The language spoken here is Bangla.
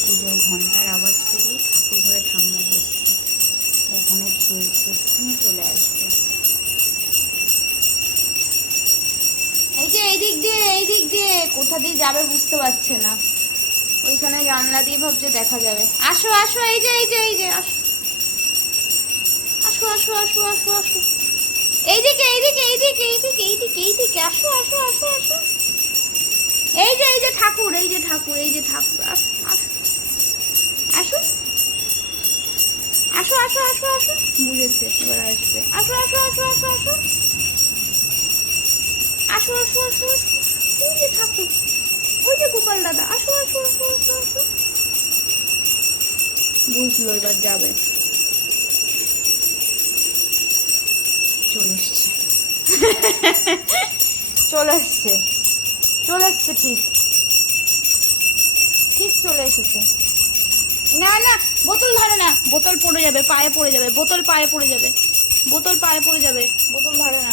পুজোর ঘন্টার আওয়াজ পেলেই ঠাকুর ঘরে ঠাম্মা বসছে, ওখানে খেলছে, এক্ষুনি চলে আসবে। এই যে এই দিক দিয়ে কোথা দিয়ে যাবে বুঝতে পারছে না, ওইখানে জানলা দিয়ে ভাবছে দেখা যাবে। আসো আসো, এই যে আসো আসো আসো আসো আসো আসো, এইদিকে আসো আসো আসো আসো, এই যে ঠাকুর, আসো আসো আসো আসো আসো আসো, বুঝেছে এবার আসবে। আসো আসো আসো আসো আসো আসো আসো আসো আসো, ওই যে ঠাকুর, ওই যে গোপাল দাদা, আসো আসো আসো আসো আসো, বুঝলো এবার যাবে, চলে এসছে চলে এসছে ঠিক চলে এসেছে। না না, বোতল ধরে না, বোতল পড়ে যাবে, পায়ে পড়ে যাবে, বোতল পায়ে পড়ে যাবে, বোতল ধরে না।